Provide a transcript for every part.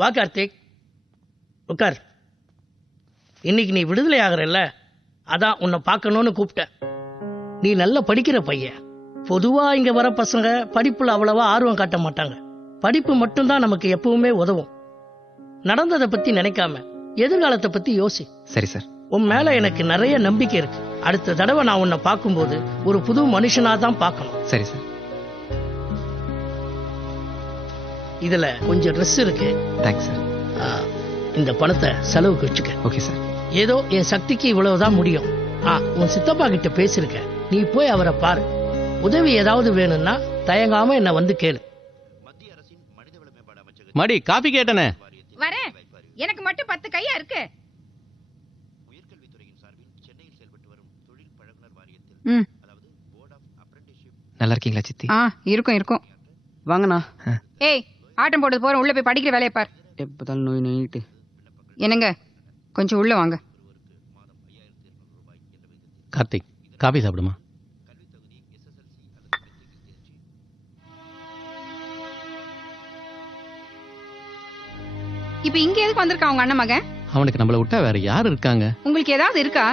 வா கார்த்திக், உட்கார். இன்னைக்கு நீ விடுதலை ஆகிறல்ல, அதான் உன்னை பார்க்கணும்னு கூப்பிட்டேன். நீ நல்லா படிக்கிற பையன். பொதுவா இங்க வர பசங்க படிப்புல அவ்வளவா ஆர்வம் காட்ட மாட்டாங்க. படிப்பு மட்டும்தான் நமக்கு எப்பவுமே உதவும். நடந்ததை பத்தி நினைக்காம எதிர்காலத்தை பத்தி யோசி. சரி சார். உன் மேல எனக்கு நிறைய நம்பிக்கை இருக்கு. அடுத்த தடவை நான் உன்னை பார்க்கும்போது ஒரு புது மனுஷனா தான் பார்க்கணும். சரி சார். இதுல கொஞ்சம் ட்ரெஸ் இருக்கு. Thanks sir. இந்த பணத்தை செலவுக்கு வச்சுக்க. Okay sir. ஏதோ என் சக்திக்கு இவ்வளவுதான் முடியும். உன் சித்தப்பா கிட்ட பேசிருக்க, நீ போய் அவரை பாரு. உதவி ஏதாவது வேணும்னா தயங்காம என்ன வந்து கேளு. மடி காபி கேட்டனே. வரேன். எனக்கு மட்டும் 10 கையா இருக்கு. நல்லா இருக்கீங்களா சித்தி? இருக்கும். வாங்கண்ணா. ஏய், ஆட்டம் போடுறது போற, உள்ள போய் படிக்கிற வேலையை பார். எப்பதான் நோய் நோயிட்டு. என்னங்க, கொஞ்சம் உள்ள வாங்க. கார்த்திக், காபி சாப்பிடுமா? இப்ப இங்க எதுக்கு வந்திருக்கா உங்க அண்ணன் மகன்? அவனுக்கு நம்மள விட்டா வேற யாரு இருக்காங்க? உங்களுக்கு ஏதாவது இருக்கா?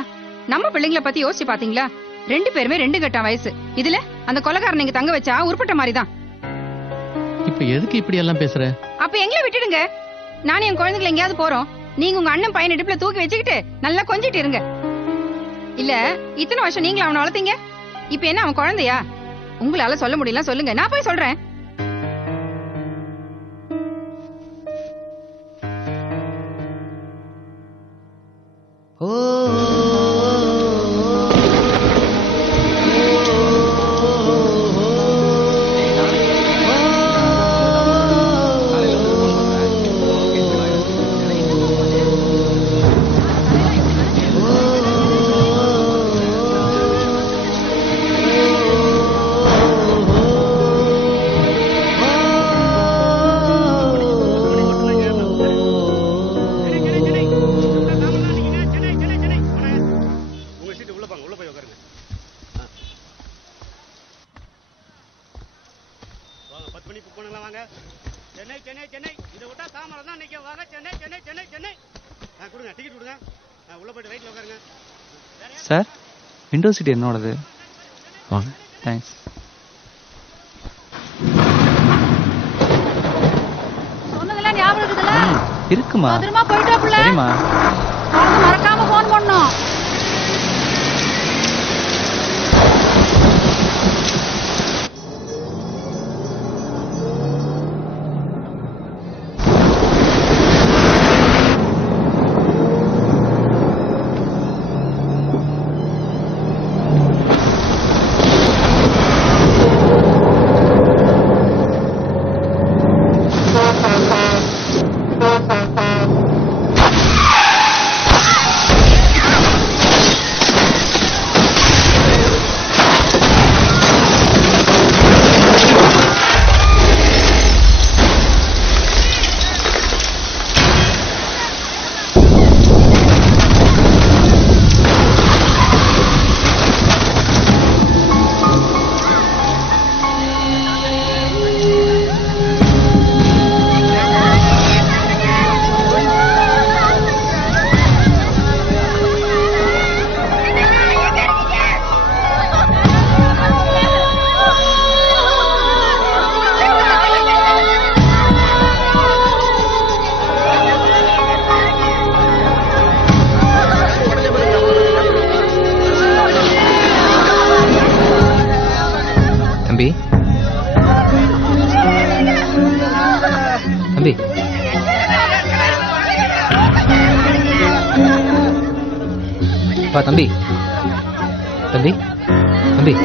நம்ம பிள்ளைங்களை பத்தி யோசிச்சு பாத்தீங்களா? 2 பேருமே 2 கட்ட வயசு. இதுல அந்த கொலைகாரன் இங்க தங்க வச்சா உருப்பட்ட மாதிரிதான். இப்ப எதுக்கு இப்படி எல்லாம் பேசுற? அப்ப எங்களை விட்டுடுங்க. நானும் என் குழந்தைகளை எங்கேயாவது போறோம். நீங்க உங்க அண்ணன் பையன் இடுப்புல தூக்கி வச்சுக்கிட்டு நல்லா கொஞ்சிட்டு இருங்க. இல்ல, இத்தனை வருஷம் நீங்களும் அவனை வளர்த்தீங்க. இப்ப என்ன அவன் குழந்தையா? உங்களால சொல்ல முடியல, சொல்லுங்க, நான் போய் சொல்றேன். சார், விண்டோ சீட் என்னோடது. வாங்க. தேங்க்ஸ். சொன்னதெல்லாம் ஞாபகம் இருக்குதுல? இருக்குமா? பத்திரமா போயிட்டா புள்ள? சரிம்மா. மறக்காம போன் பண்ணணும். தம்பி, தம்பி, தம்பி, தம்பி, தம்பி.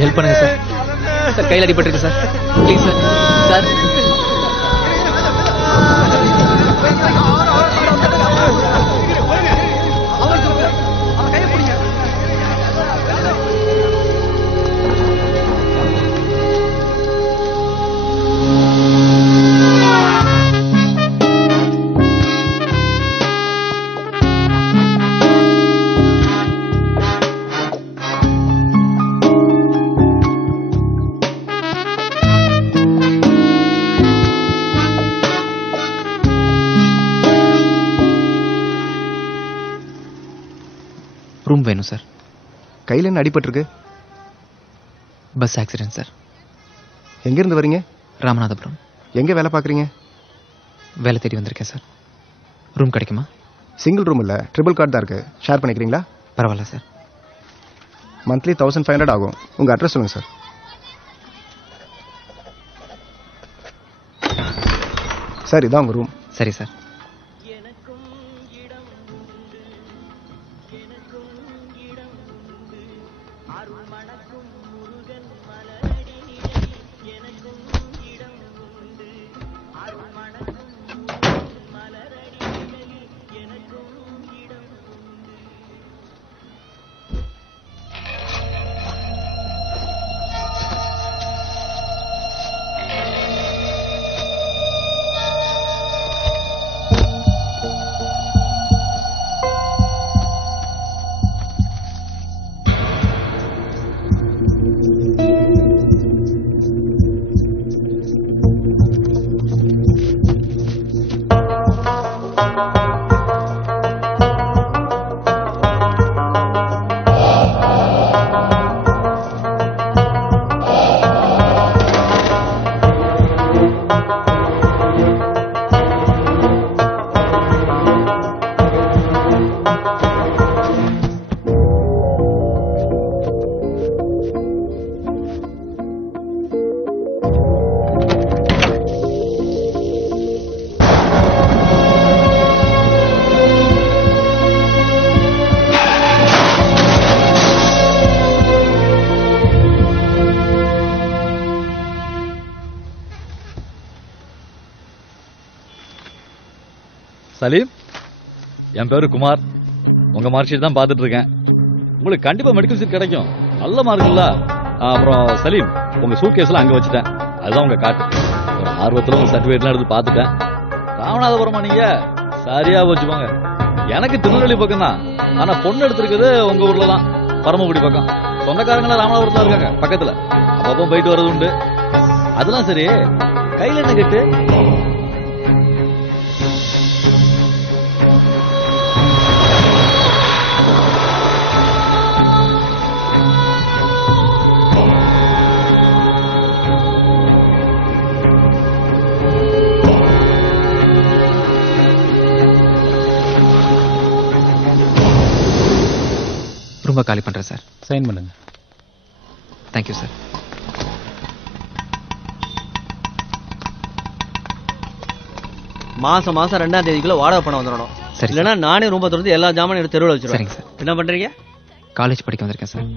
ஹெல்ப் பண்ணுங்க சார். சார் கையில் அடிபட்டிருக்கு sir. Please sir. Sir room வேணும் சார். கையில் என்ன அடிபட்டிருக்கு? Bus accident sir. எங்கேருந்து வரீங்க? ராமநாதபுரம். எங்கே வேலை பார்க்குறீங்க? வேலை தேடி வந்திருக்கேன் சார். ரூம் கிடைக்குமா? சிங்கிள் ரூம் இல்லை, ட்ரிபிள் கார்டு தான் இருக்குது. ஷேர் பண்ணிக்கிறீங்களா? பரவாயில்ல சார். மந்த்லி 1500 ஆகும். உங்கள் அட்ரஸ் சொல்லுங்கள் சார். சார் இதான் உங்கள் ரூம். சரி சார். சலீம், என் பேரு குமார். உங்க மார்க் ஷீட் தான் பார்த்துட்டு இருக்கேன். உங்களுக்கு கண்டிப்பா மெடிக்கல் சீட் கிடைக்கும். நல்ல மார்க் இல்ல. அப்புறம் சலீம், உங்க சூட் கேஸ்லாம் அங்க வச்சுட்டேன். அதுதான் உங்க காட்டு. ஒரு ஆர்வத்துல உங்க சர்டிபிகேட்லாம் எடுத்து பார்த்துட்டேன். ராமநாதபுரமா நீங்க? சரியா வச்சுக்கோங்க. எனக்கு திருநெல்வேலி பக்கம் தான். ஆனா பொண்ணு எடுத்திருக்குது உங்க ஊர்ல தான், பரமக்குடி பக்கம். சொந்தக்காரங்களாம் ராமநாதபுரத்துல இருக்காங்க பக்கத்துல. அப்பப்போ போயிட்டு வர்றது உண்டு. அதெல்லாம் சரி, கையில என்ன கட்டு? ரூமை காலி பண்ணுறேன் சார். சைன் பண்ணுங்க. Thank you sir. மாசம் 2ஆம் தேதிக்குள்ள வாடகை பணம் வந்துடணும். சரி. இல்லைன்னா நானே ரூமை திறந்து எல்லா ஜாமானும் எடுத்து தெருவில் வச்சிருவேன். சரிங்க சார். என்ன பண்றீங்க? காலேஜ் படிக்க வந்திருக்கேன் சார்.